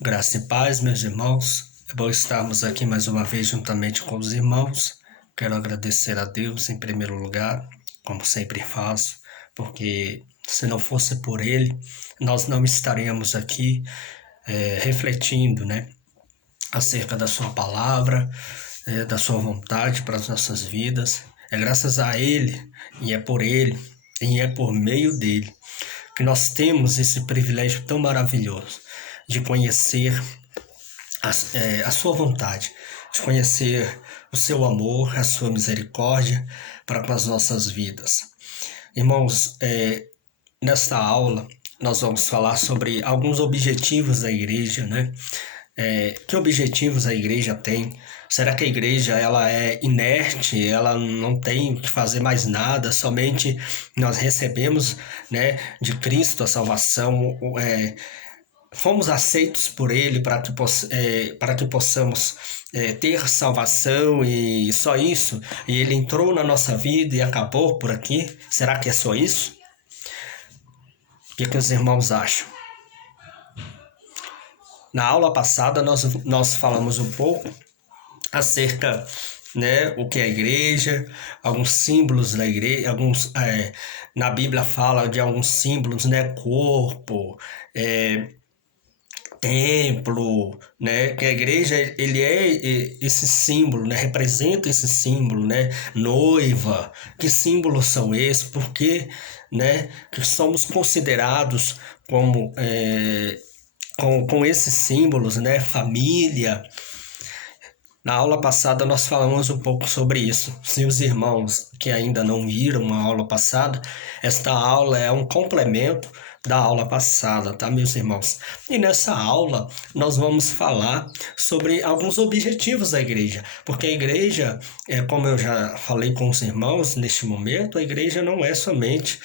Graça e paz, meus irmãos. É bom estarmos aqui mais uma vez juntamente com os irmãos. Quero agradecer a Deus em primeiro lugar, como sempre faço, porque se não fosse por Ele, nós não estaríamos aqui refletindo, né, acerca da Sua palavra, da Sua vontade para as nossas vidas. É graças a Ele, e é por Ele, e é por meio dele que nós temos esse privilégio tão maravilhoso de conhecer a sua vontade, de conhecer o seu amor, a sua misericórdia para com as nossas vidas. Irmãos, nesta aula nós vamos falar sobre alguns objetivos da igreja, né? Que objetivos a igreja tem? Será que a igreja ela é inerte? Ela não tem que fazer mais nada? Somente nós recebemos, né, de Cristo a salvação? Fomos aceitos por Ele para que possamos ter salvação e só isso? E Ele entrou na nossa vida e acabou por aqui? Será que é só isso? O que os irmãos acham? Na aula passada nós falamos um pouco acerca, né, o que é a igreja, alguns símbolos da igreja, na Bíblia fala de alguns símbolos, né, corpo, templo, né, que a igreja ele esse símbolo, né, representa esse símbolo, né, noiva, que símbolos são esses? Porque, né, que somos considerados como com esses símbolos, né, família. Na aula passada nós falamos um pouco sobre isso. Se os irmãos que ainda não viram a aula passada, esta aula é um complemento da aula passada, tá, meus irmãos? E nessa aula nós vamos falar sobre alguns objetivos da igreja, porque a igreja, como eu já falei com os irmãos neste momento, a igreja não é somente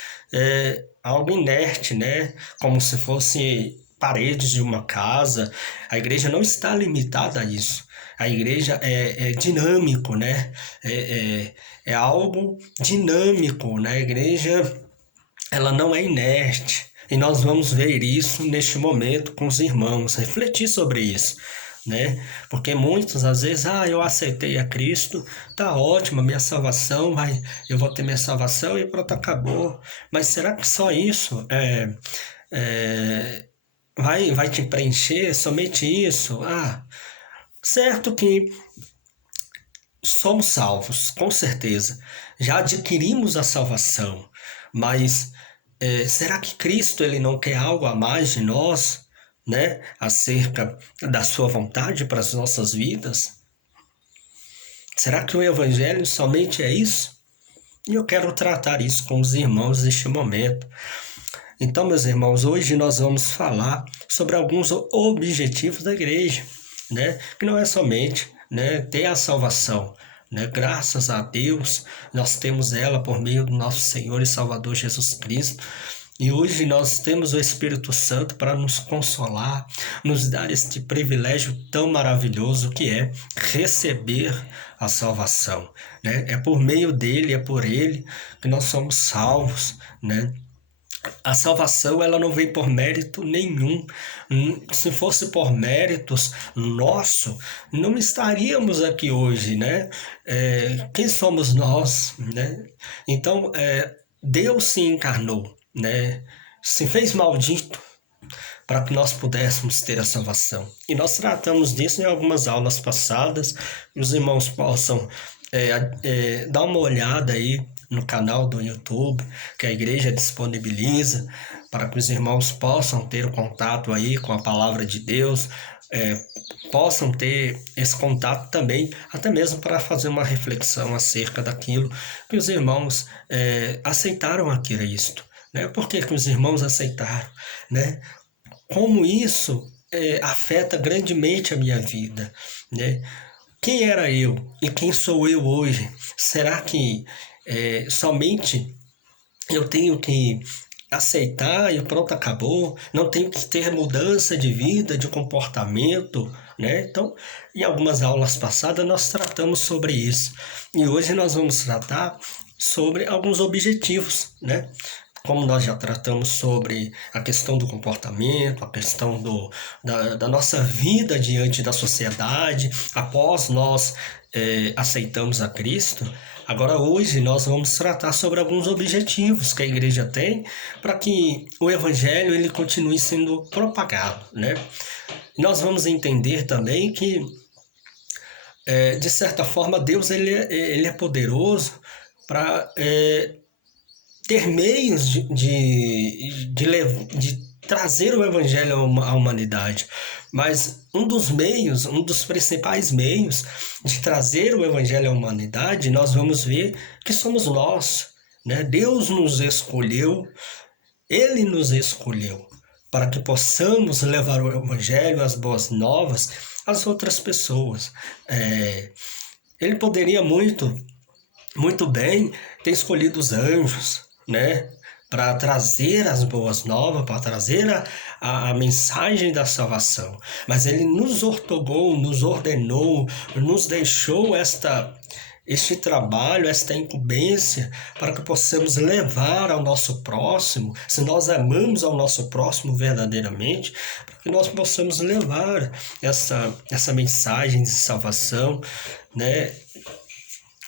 algo inerte, né? Como se fosse paredes de uma casa. A igreja não está limitada a isso. A igreja é dinâmico, né? É algo dinâmico, né? A igreja, ela não é inerte. E nós vamos ver isso neste momento com os irmãos, refletir sobre isso, né? Porque muitos, às vezes, eu aceitei a Cristo, tá ótimo, minha salvação, eu vou ter minha salvação e pronto, acabou. Mas será que só isso vai te preencher? Somente isso? Certo que somos salvos, com certeza. Já adquirimos a salvação, mas será que Cristo ele não quer algo a mais de nós, né? Acerca da sua vontade para as nossas vidas? Será que o Evangelho somente é isso? E eu quero tratar isso com os irmãos neste momento. Então, meus irmãos, hoje nós vamos falar sobre alguns objetivos da igreja, né? Que não é somente, né, ter a salvação, né? Graças a Deus nós temos ela por meio do nosso Senhor e Salvador Jesus Cristo. E hoje nós temos o Espírito Santo para nos consolar, nos dar este privilégio tão maravilhoso que é receber a salvação, né? É por meio dele, é por ele que nós somos salvos, né? A salvação ela não vem por mérito nenhum. Se fosse por méritos nosso, não estaríamos aqui hoje, né? Quem somos nós, né? Então, Deus se encarnou, né? Se fez maldito para que nós pudéssemos ter a salvação. E nós tratamos disso em algumas aulas passadas. Que os irmãos possam dar uma olhada aí no canal do YouTube que a igreja disponibiliza para que os irmãos possam ter o contato aí com a palavra de Deus, possam ter esse contato também, até mesmo para fazer uma reflexão acerca daquilo que os irmãos aceitaram a Cristo, né? Por que os irmãos aceitaram, né? Como isso afeta grandemente a minha vida, né? Quem era eu e quem sou eu hoje? Será que somente eu tenho que aceitar e pronto, acabou? Não tenho que ter mudança de vida, de comportamento, né? Então, em algumas aulas passadas nós tratamos sobre isso. E hoje nós vamos tratar sobre alguns objetivos, né? como nós já tratamos sobre a questão do comportamento, a questão da nossa vida diante da sociedade, após nós aceitamos a Cristo, agora hoje nós vamos tratar sobre alguns objetivos que a igreja tem para que o evangelho ele continue sendo propagado, né? Nós vamos entender também que, de certa forma, Deus ele é poderoso para ter meios de trazer o evangelho à humanidade. Mas um dos principais meios de trazer o evangelho à humanidade, nós vamos ver que somos nós, né? Deus nos escolheu, Ele nos escolheu para que possamos levar o evangelho, as boas novas, às outras pessoas. Ele poderia muito bem ter escolhido os anjos, né, para trazer as boas novas, para trazer a mensagem da salvação. Mas ele nos ortogou, nos ordenou, nos deixou este trabalho, esta incumbência, para que possamos levar ao nosso próximo, se nós amamos ao nosso próximo verdadeiramente, para que nós possamos levar essa mensagem de salvação, né,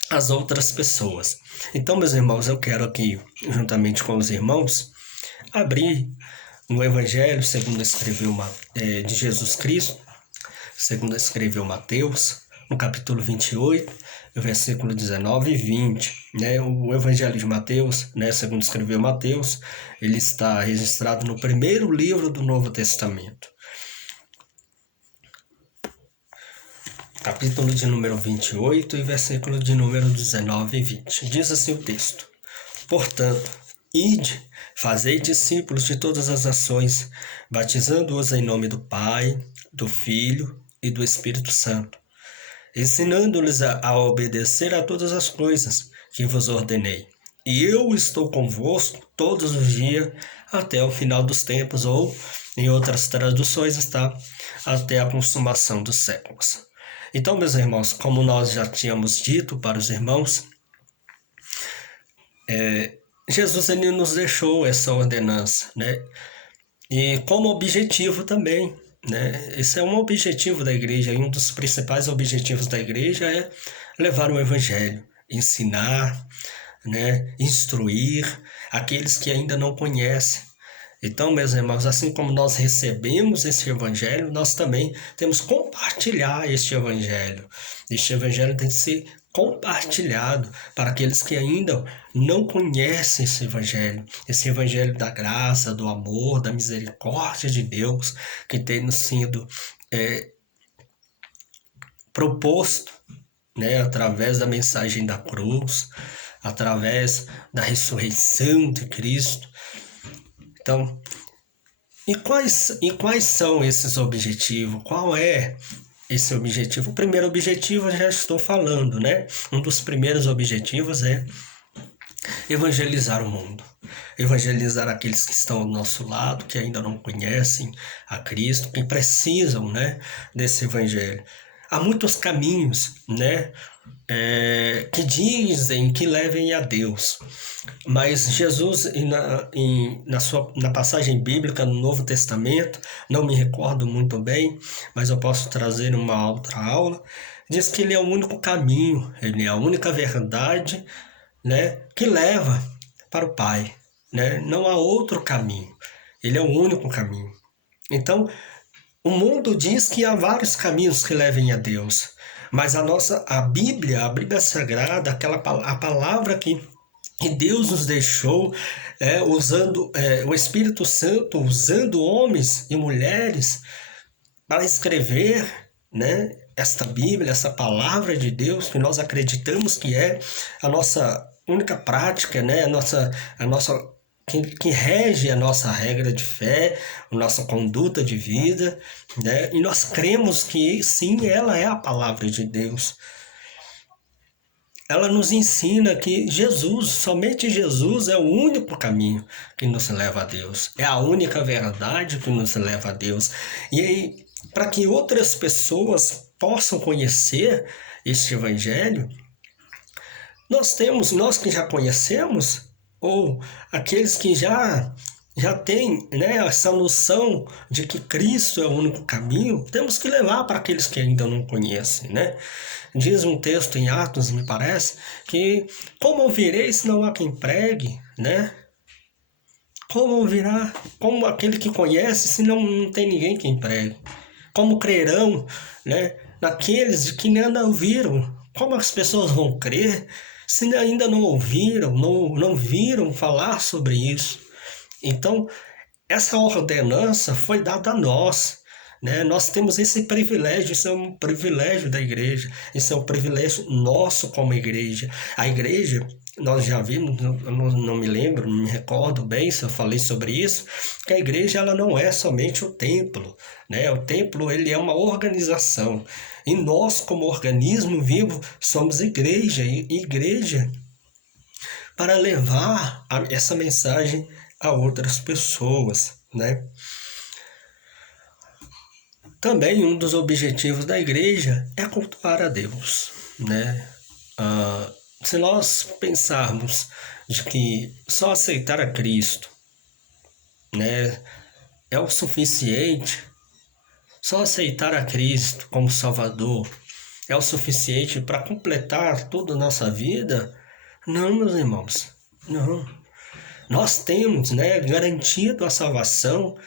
às outras pessoas. Então, meus irmãos, eu quero aqui, juntamente com os irmãos, abrir no Evangelho, segundo escreveu de Jesus Cristo, segundo escreveu Mateus, no capítulo 28, versículo 19 e 20. Né? O Evangelho de Mateus, né, segundo escreveu Mateus, ele está registrado no primeiro livro do Novo Testamento. Capítulo de número 28 e versículo de número 19 e 20. Diz assim o texto: Portanto, ide, fazei discípulos de todas as nações, batizando-os em nome do Pai, do Filho e do Espírito Santo, ensinando-lhes a obedecer a todas as coisas que vos ordenei. E eu estou convosco todos os dias até o final dos tempos, ou, em outras traduções, está até a consumação dos séculos. Então, meus irmãos, como nós já tínhamos dito para os irmãos, Jesus ele nos deixou essa ordenança, né? E como objetivo também, né? Esse é um objetivo da igreja, e um dos principais objetivos da igreja é levar o evangelho, ensinar, né? Instruir aqueles que ainda não conhecem. Então, meus irmãos, assim como nós recebemos esse evangelho, nós também temos que compartilhar este evangelho. Este evangelho tem que ser compartilhado para aqueles que ainda não conhecem esse evangelho da graça, do amor, da misericórdia de Deus, que tem nos sido proposto, né, através da mensagem da cruz, através da ressurreição de Cristo. Então, e quais são esses objetivos? Qual é esse objetivo? O primeiro objetivo eu já estou falando, né? Um dos primeiros objetivos é evangelizar o mundo. Evangelizar aqueles que estão ao nosso lado, que ainda não conhecem a Cristo, que precisam, né, desse evangelho. Há muitos caminhos, né, que dizem que levem a Deus. Mas Jesus, na passagem bíblica no Novo Testamento, não me recordo muito bem, mas eu posso trazer uma outra aula, diz que ele é o único caminho, ele é a única verdade, né, que leva para o Pai. Né? Não há outro caminho, ele é o único caminho. Então, o mundo diz que há vários caminhos que levem a Deus, mas a Bíblia Sagrada, a palavra que Deus nos deixou, usando o Espírito Santo, usando homens e mulheres para escrever, né, esta Bíblia, essa palavra de Deus, que nós acreditamos que é a nossa única prática, né, que rege a nossa regra de fé, a nossa conduta de vida, né? E nós cremos que sim, ela é a palavra de Deus. Ela nos ensina que somente Jesus é o único caminho que nos leva a Deus. É a única verdade que nos leva a Deus. E aí, para que outras pessoas possam conhecer este evangelho, nós que já conhecemos, ou aqueles que já têm, né, essa noção de que Cristo é o único caminho, temos que levar para aqueles que ainda não conhecem, né? Diz um texto em Atos, me parece, que como ouvireis se não há quem pregue, né? Como ouvirá? Como aquele que conhece se não tem ninguém quem pregue? Como crerão, né, naqueles de que ainda ouviram? Como as pessoas vão crer se ainda não ouviram, não viram falar sobre isso? Então, essa ordenança foi dada a nós, né? Nós temos esse privilégio, isso é um privilégio da igreja, isso é um privilégio nosso como igreja. A igreja, nós já vimos, não me lembro, não me recordo bem se eu falei sobre isso, que a igreja ela não é somente o templo, né? O templo ele é uma organização e nós como organismo vivo somos igreja e igreja para levar essa mensagem a outras pessoas, né? Também um dos objetivos da igreja é cultuar a Deus, né? Se nós pensarmos de que só aceitar a Cristo, né, é o suficiente, só aceitar a Cristo como Salvador é o suficiente para completar toda a nossa vida, não, meus irmãos, não. Nós temos, né, garantido a salvação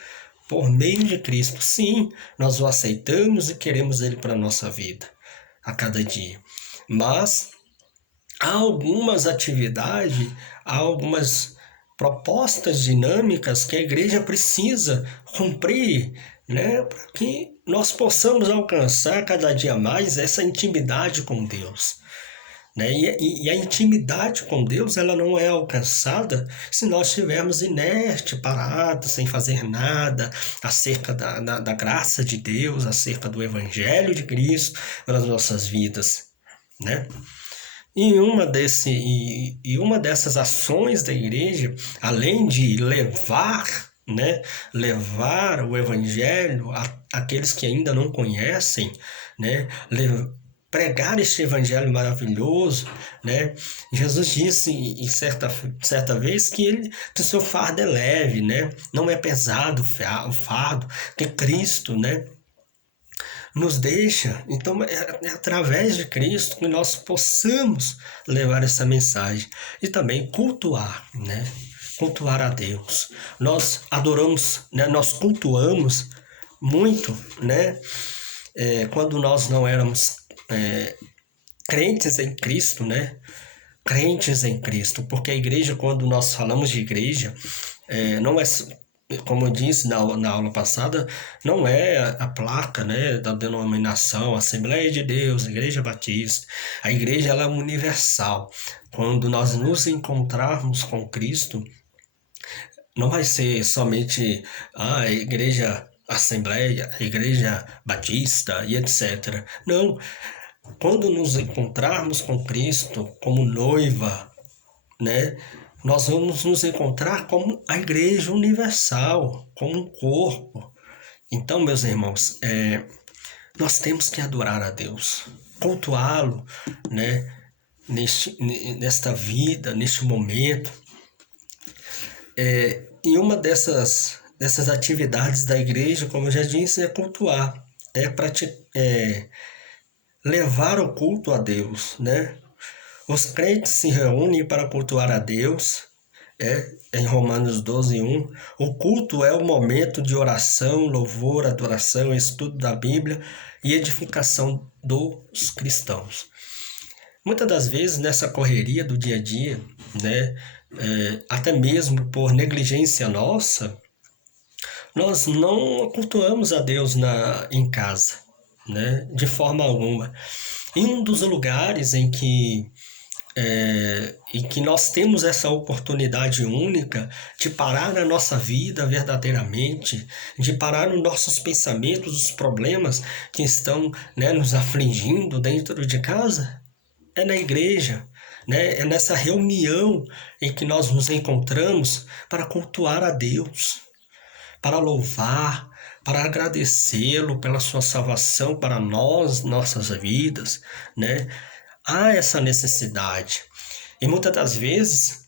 por meio de Cristo. Sim, nós o aceitamos e queremos Ele para a nossa vida, a cada dia. Mas há algumas atividades, há algumas propostas dinâmicas que a igreja precisa cumprir, né, para que nós possamos alcançar cada dia mais essa intimidade com Deus. Né? E a intimidade com Deus ela não é alcançada se nós estivermos inerte, parados, sem fazer nada acerca da graça de Deus, acerca do Evangelho de Cristo para as nossas vidas. Né? Uma dessas ações da igreja, além de levar, né, levar o Evangelho àqueles que ainda não conhecem, né, pregar este evangelho maravilhoso, né? Jesus disse em certa vez que o seu fardo é leve, né? Não é pesado o fardo que Cristo, né, nos deixa. Então é através de Cristo que nós possamos levar essa mensagem e também cultuar, né? Cultuar a Deus. Nós adoramos, né? Nós cultuamos muito, né? Quando nós não éramos crentes em Cristo, né? Crentes em Cristo, porque a igreja, quando nós falamos de igreja, não é, como eu disse na aula passada, não é a placa, né, da denominação, Assembleia de Deus, Igreja Batista. A igreja ela é universal. Quando nós nos encontrarmos com Cristo, não vai ser somente a igreja Assembleia, a Igreja Batista e etc. Não, quando nos encontrarmos com Cristo como noiva, né, nós vamos nos encontrar como a igreja universal, como um corpo. Então, meus irmãos, nós temos que adorar a Deus, cultuá-lo, né, nesta vida, neste momento. E uma dessas atividades da igreja, como eu já disse, é cultuar, levar o culto a Deus, né? Os crentes se reúnem para cultuar a Deus, em Romanos 12:1. O culto é o momento de oração, louvor, adoração, estudo da Bíblia e edificação dos cristãos. Muitas das vezes, nessa correria do dia a dia, né, até mesmo por negligência nossa, nós não cultuamos a Deus em casa, né, de forma alguma. E um dos lugares em que nós temos essa oportunidade única de parar a nossa vida verdadeiramente, de parar os nossos pensamentos, os problemas que estão, né, nos afligindo dentro de casa, é na igreja, né? É nessa reunião em que nós nos encontramos para cultuar a Deus, para louvar, para agradecê-lo pela sua salvação para nós, nossas vidas, né? Há essa necessidade. E muitas das vezes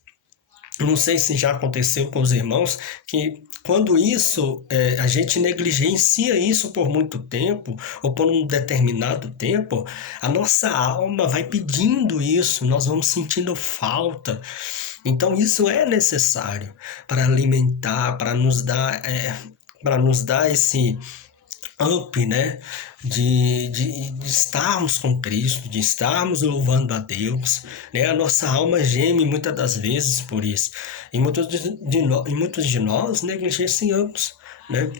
Não sei se já aconteceu com os irmãos, que quando isso, a gente negligencia isso por muito tempo, ou por um determinado tempo, a nossa alma vai pedindo isso, nós vamos sentindo falta. Então, isso é necessário para alimentar, para nos dar esse up, né? De estarmos com Cristo, de estarmos louvando a Deus, né? A nossa alma geme muitas das vezes por isso. E muitos de nós negligenciamos, né?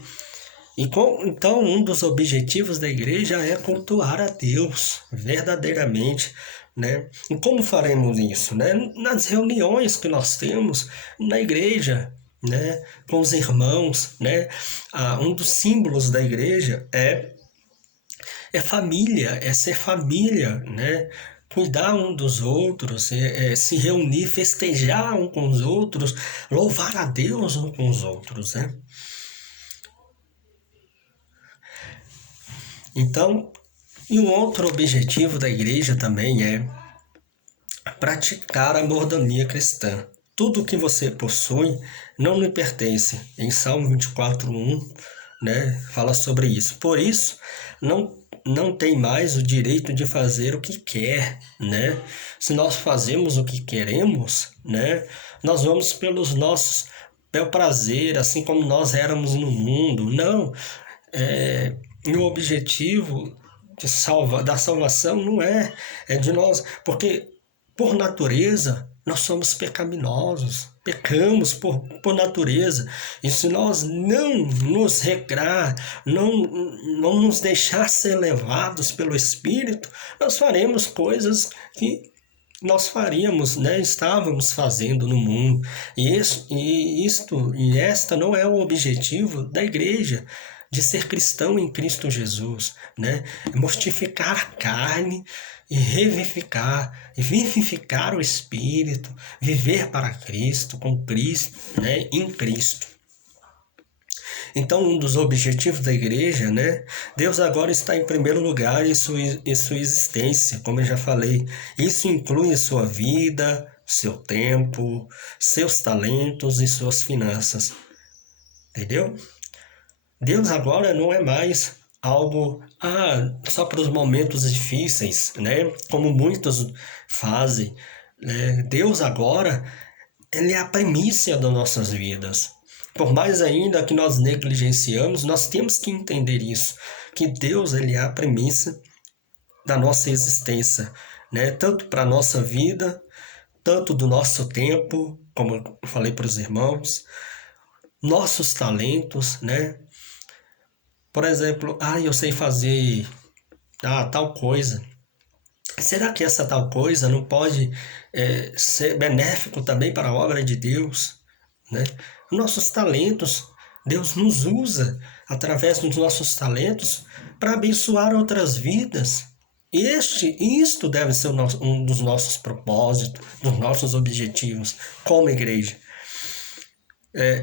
Então, um dos objetivos da igreja é cultuar a Deus verdadeiramente, né? E como faremos isso, né? Nas reuniões que nós temos na igreja, né? Com os irmãos, né? Um dos símbolos da igreja é família, é ser família, né? Cuidar um dos outros, se reunir, festejar um com os outros, louvar a Deus um com os outros, né? Então, e um outro objetivo da igreja também é praticar a mordomia cristã. Tudo que você possui não lhe pertence. Em Salmo 24:1, né, fala sobre isso. Por isso, não tem mais o direito de fazer o que quer, né? Se nós fazemos o que queremos, né, nós vamos pelo prazer, assim como nós éramos no mundo. Não, e o objetivo da salvação não é de nós, porque por natureza nós somos pecaminosos, pecamos por natureza, e se nós não nos regrar, não nos deixar ser levados pelo Espírito, nós faremos coisas que nós faríamos, né, estávamos fazendo no mundo. E esta não é o objetivo da igreja, de ser cristão em Cristo Jesus, né? É mortificar a carne e e vivificar o espírito, viver para Cristo, com Cristo, né, em Cristo. Então, um dos objetivos da igreja, né? Deus agora está em primeiro lugar em sua existência, como eu já falei. Isso inclui sua vida, seu tempo, seus talentos e suas finanças. Entendeu? Deus agora não é mais algo só para os momentos difíceis, né? Como muitos fazem, né? Deus agora, ele é a primícia das nossas vidas. Por mais ainda que nós negligenciamos, nós temos que entender isso, que Deus, ele é a primícia da nossa existência, né? Tanto para a nossa vida, tanto do nosso tempo, como eu falei para os irmãos, nossos talentos, né? Por exemplo, eu sei fazer tal coisa. Será que essa tal coisa não pode ser benéfico também para a obra de Deus, né? Nossos talentos, Deus nos usa através dos nossos talentos para abençoar outras vidas. Isto deve ser um dos nossos propósitos, dos nossos objetivos como igreja.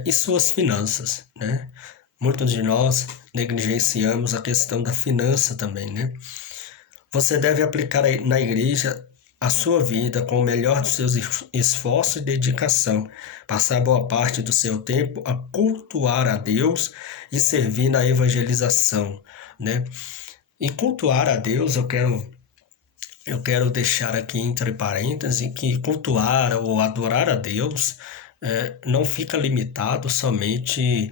E suas finanças, né? Muitos de nós negligenciamos a questão da finança também, né? Você deve aplicar na igreja a sua vida com o melhor dos seus esforços e dedicação, passar boa parte do seu tempo a cultuar a Deus e servir na evangelização, né? E cultuar a Deus, eu quero deixar aqui entre parênteses que cultuar ou adorar a Deus não fica limitado somente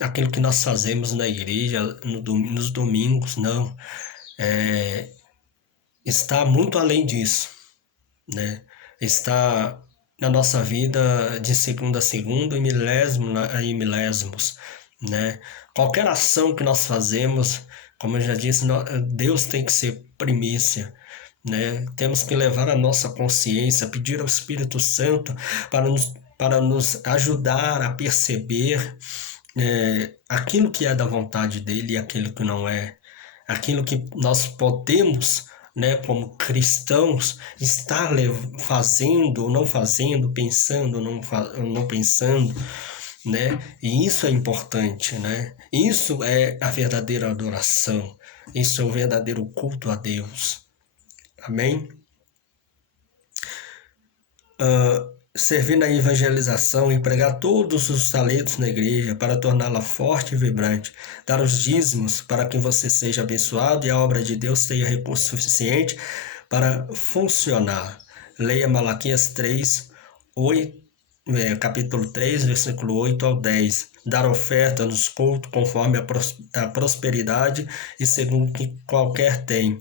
àquilo que nós fazemos na igreja nos domingos, não. Está muito além disso, né? Está na nossa vida de segunda a segunda e milésimo em milésimos, né? Qualquer ação que nós fazemos, como eu já disse, Deus tem que ser primícia, né? Temos que levar a nossa consciência, pedir ao Espírito Santo para nos ajudar a perceber aquilo que é da vontade dele e aquilo que não é, aquilo que nós podemos, né, como cristãos, estar fazendo ou não fazendo, pensando ou não pensando, né? E isso é importante, né? Isso é a verdadeira adoração, isso é o verdadeiro culto a Deus. Amém? servir na evangelização, empregar todos os talentos na igreja para torná-la forte e vibrante, dar os dízimos para que você seja abençoado e a obra de Deus tenha recurso suficiente para funcionar. Leia Malaquias 3, 8, capítulo 3, versículo 8 ao 10. Dar oferta nos cultos conforme a prosperidade e segundo o que qualquer tem.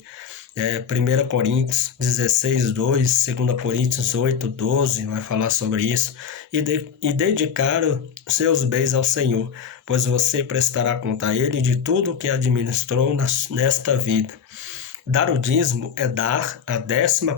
1 Coríntios 16, 2, 2 Coríntios 8, 12, vai falar sobre isso. E dedicar os seus bens ao Senhor, pois você prestará conta a Ele de tudo o que administrou nesta vida. Dar o dízimo é dar a décima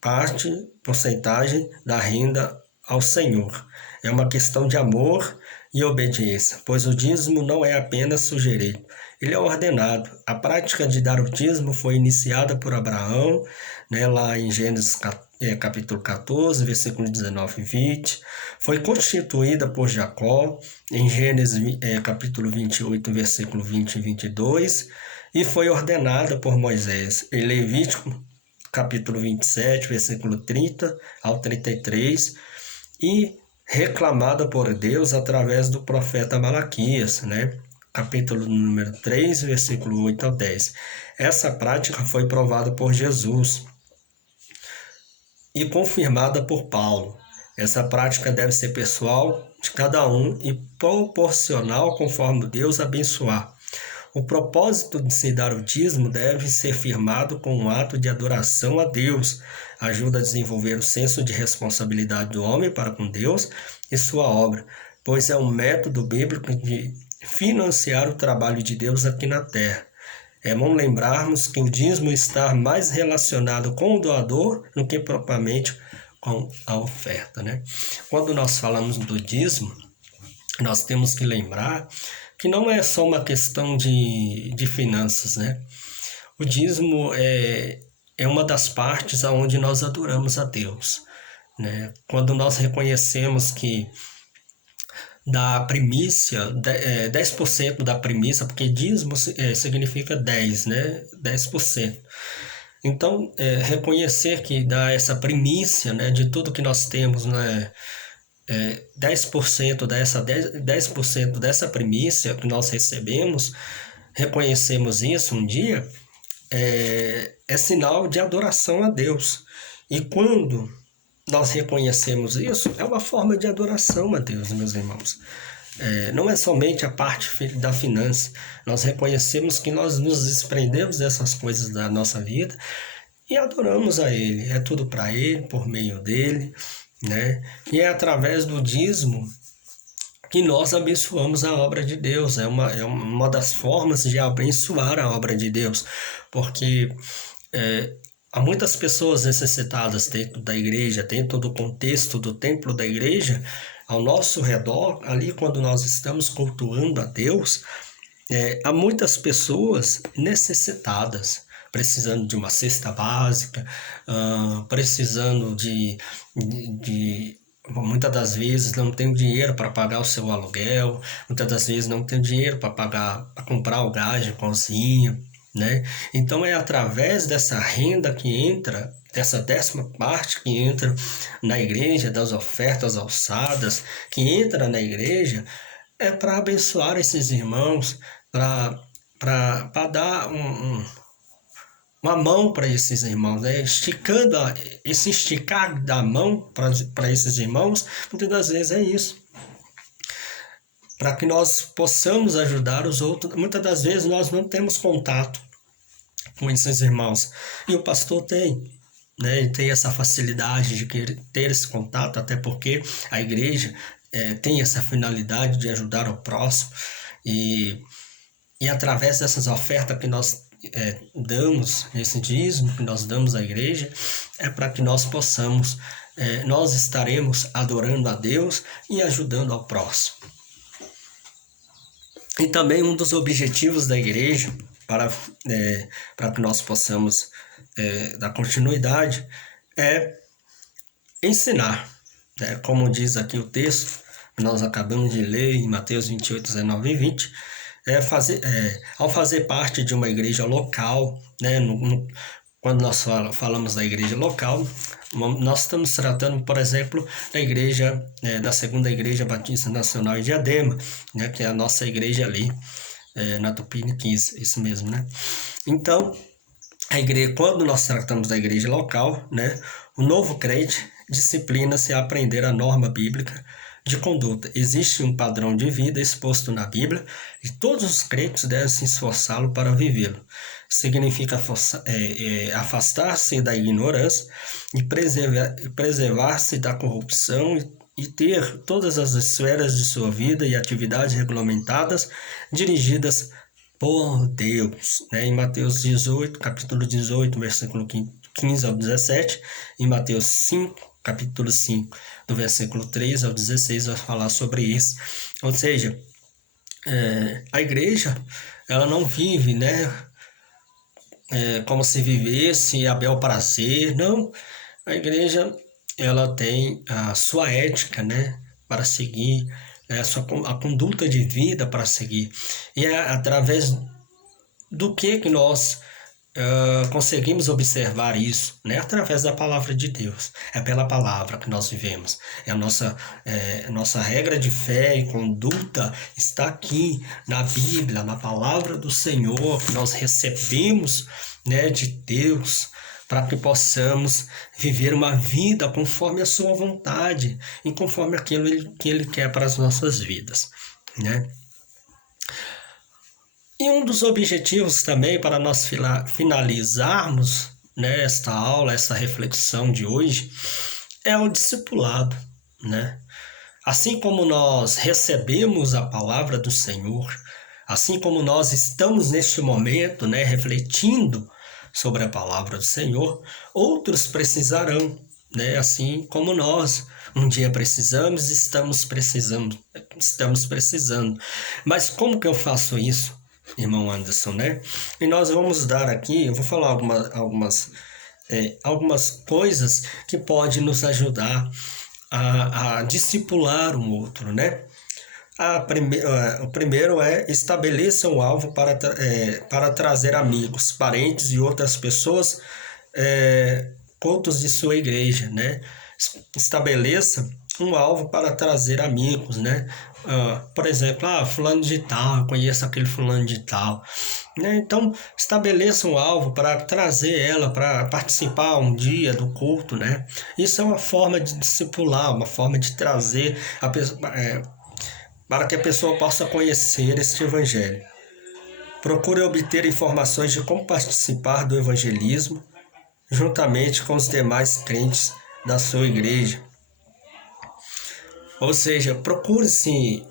parte, porcentagem da renda ao Senhor. É uma questão de amor e obediência, pois o dízimo não é apenas sugerido, ele é ordenado. A prática de dar o dízimo foi iniciada por Abraão, lá em Gênesis capítulo 14, versículo 19 e 20. Foi constituída por Jacó, em Gênesis capítulo 28, versículo 20 e 22. E foi ordenada por Moisés, em Levítico capítulo 27, versículo 30 ao 33. E reclamada por Deus através do profeta Malaquias, capítulo número 3, versículo 8 ao 10. Essa prática foi provada por Jesus e confirmada por Paulo. Essa prática deve ser pessoal de cada um e proporcional conforme Deus abençoar. O propósito de se dar o dízimo deve ser firmado com um ato de adoração a Deus. Ajuda a desenvolver o senso de responsabilidade do homem para com Deus e sua obra, pois é um método bíblico de financiar o trabalho de Deus aqui na terra. É bom lembrarmos que o dízimo está mais relacionado com o doador do que propriamente com a oferta, Quando nós falamos do dízimo, nós temos que lembrar que não é só uma questão de finanças, O dízimo é uma das partes onde nós adoramos a Deus, Quando nós reconhecemos que da primícia, 10% da primícia, porque dízimo significa 10, 10%. Então, reconhecer que dá essa primícia, de tudo que nós temos, 10% dessa primícia que nós recebemos, reconhecemos isso um dia, é sinal de adoração a Deus. E quando nós reconhecemos isso, é uma forma de adoração a Deus, meus irmãos. Não é somente a parte da finança. Nós reconhecemos que nós nos desprendemos dessas coisas da nossa vida e adoramos a Ele. É tudo para Ele, por meio dEle, E é através do dízimo que nós abençoamos a obra de Deus. É uma das formas de abençoar a obra de Deus, porque há muitas pessoas necessitadas dentro da igreja, dentro do contexto do templo da igreja, ao nosso redor, ali quando nós estamos cultuando a Deus, há muitas pessoas necessitadas, precisando de uma cesta básica, precisando de muitas das vezes não tem dinheiro para pagar o seu aluguel, muitas das vezes não tem dinheiro para comprar o gás de cozinha, Então é através dessa renda que entra, dessa décima parte que entra na igreja, das ofertas alçadas, que entra na igreja, é para abençoar esses irmãos, para dar uma mão para esses irmãos, esticando esse esticar da mão para esses irmãos, muitas das vezes é isso. Para que nós possamos ajudar os outros. Muitas das vezes nós não temos contato com esses irmãos. E o pastor tem, tem essa facilidade de ter esse contato, até porque a igreja tem essa finalidade de ajudar o próximo. E através dessas ofertas que nós damos, esse dízimo que nós damos à igreja, é para que nós possamos, nós estaremos adorando a Deus e ajudando ao próximo. E também um dos objetivos da igreja, para que nós possamos dar continuidade, é ensinar, como diz aqui o texto, que nós acabamos de ler em Mateus 28, 19 e 20, ao fazer parte de uma igreja local, quando nós falamos da igreja local, nós estamos tratando, por exemplo, da igreja, da Segunda Igreja Batista Nacional em Diadema, né, que é a nossa igreja ali, na Tupini 15, isso mesmo, né? Então, a igreja, quando nós tratamos da igreja local, né, o novo crente disciplina-se a aprender a norma bíblica de conduta. Existe um padrão de vida exposto na Bíblia e todos os crentes devem se esforçá-lo para vivê-lo. Significa afastar-se da ignorância e preservar-se da corrupção e ter todas as esferas de sua vida e atividades regulamentadas, dirigidas por Deus, né? Em Mateus 18, capítulo 18, versículo 15 ao 17, em Mateus 5, capítulo 5, do versículo 3 ao 16, vai falar sobre isso. Ou seja, a igreja, ela não vive, né, como se vivesse a bel prazer, não. A igreja, ela tem a sua ética, né, para seguir, a conduta de vida para seguir. E é através do que nós conseguimos observar isso, né? Através da palavra de Deus. É pela palavra que nós vivemos. Nossa regra de fé e conduta está aqui na Bíblia, na palavra do Senhor, que nós recebemos, né, de Deus, para que possamos viver uma vida conforme a sua vontade e conforme aquilo que Ele quer para as nossas vidas, né? E um dos objetivos também para nós finalizarmos, né, esta aula, essa reflexão de hoje, é o discipulado, né? Assim como nós recebemos a palavra do Senhor, assim como nós estamos neste momento, né, refletindo sobre a palavra do Senhor, outros precisarão, né, assim como nós. Um dia precisamos, estamos precisando. Mas como que eu faço isso, irmão Anderson, né? E nós vamos dar aqui, eu vou falar algumas coisas que podem nos ajudar a discipular um outro, né? O primeiro é estabeleça um alvo para trazer amigos, parentes e outras pessoas, cultos de sua igreja, né? Estabeleça um alvo para trazer amigos, né? Por exemplo, fulano de tal, eu conheço aquele fulano de tal, né? Então, estabeleça um alvo para trazer ela para participar um dia do culto, né? Isso é uma forma de discipular, uma forma de trazer a pessoa, para que a pessoa possa conhecer este evangelho. Procure obter informações de como participar do evangelismo juntamente com os demais crentes da sua igreja. Ou seja, procure se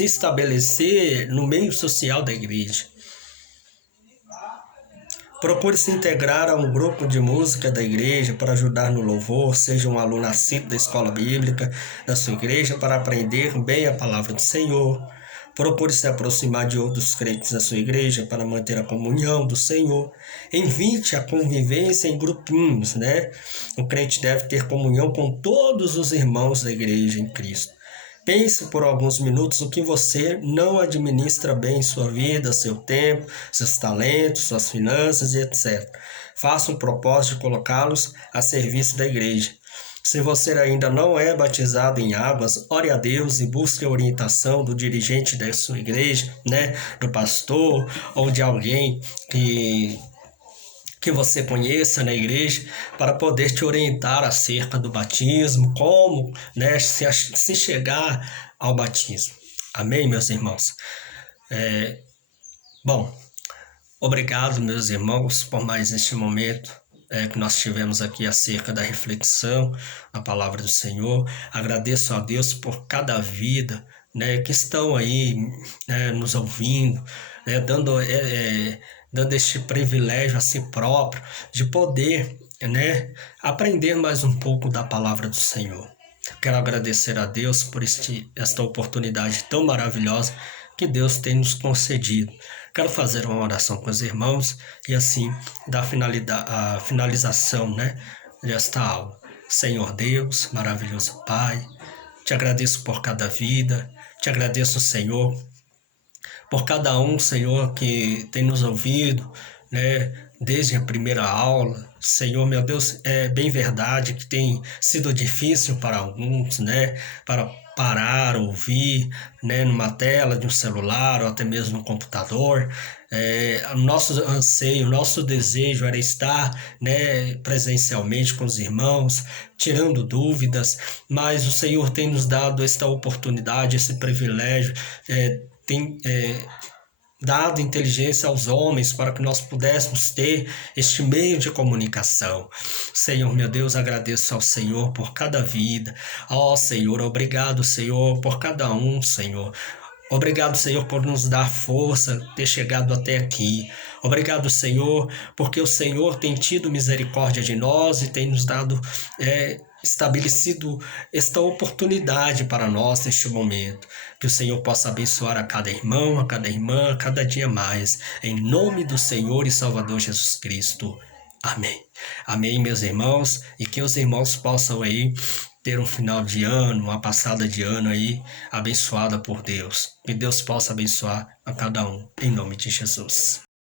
estabelecer no meio social da igreja. Procure se integrar a um grupo de música da igreja para ajudar no louvor, seja um aluno assíduo da escola bíblica da sua igreja para aprender bem a palavra do Senhor. Procure se aproximar de outros crentes da sua igreja para manter a comunhão do Senhor. Invite a convivência em grupinhos, né? O crente deve ter comunhão com todos os irmãos da igreja em Cristo. Pense por alguns minutos o que você não administra bem em sua vida, seu tempo, seus talentos, suas finanças e etc. Faça um propósito de colocá-los a serviço da igreja. Se você ainda não é batizado em águas, ore a Deus e busque a orientação do dirigente da sua igreja, né, do pastor ou de alguém que você conheça na igreja, para poder te orientar acerca do batismo, como, né, se chegar ao batismo. Amém, meus irmãos? Bom, obrigado, meus irmãos, por mais este momento que nós tivemos aqui acerca da reflexão na palavra do Senhor. Agradeço a Deus por cada vida, né, que estão aí, né, nos ouvindo, né, dando este privilégio a si próprio de poder, né, aprender mais um pouco da palavra do Senhor. Quero agradecer a Deus por esta oportunidade tão maravilhosa que Deus tem nos concedido. Quero fazer uma oração com os irmãos e assim dar a finalização, né, desta aula. Senhor Deus, maravilhoso Pai, te agradeço por cada vida, te agradeço, Senhor, por cada um, Senhor, que tem nos ouvido, né, desde a primeira aula. Senhor, meu Deus, é bem verdade que tem sido difícil para alguns, né, para parar, ouvir, né, numa tela de um celular ou até mesmo no computador. O nosso anseio, o nosso desejo era estar, né, presencialmente com os irmãos, tirando dúvidas, mas o Senhor tem nos dado esta oportunidade, esse privilégio, tem dado inteligência aos homens para que nós pudéssemos ter este meio de comunicação. Senhor, meu Deus, agradeço ao Senhor por cada vida. Ó, Senhor, obrigado, Senhor, por cada um, Senhor. Obrigado, Senhor, por nos dar força, ter chegado até aqui. Obrigado, Senhor, porque o Senhor tem tido misericórdia de nós e tem nos dado, estabelecido esta oportunidade para nós neste momento. Que o Senhor possa abençoar a cada irmão, a cada irmã, a cada dia mais. Em nome do Senhor e Salvador Jesus Cristo. Amém. Amém, meus irmãos, e que os irmãos possam aí ter um final de ano, uma passada de ano aí abençoada por Deus. Que Deus possa abençoar a cada um, em nome de Jesus.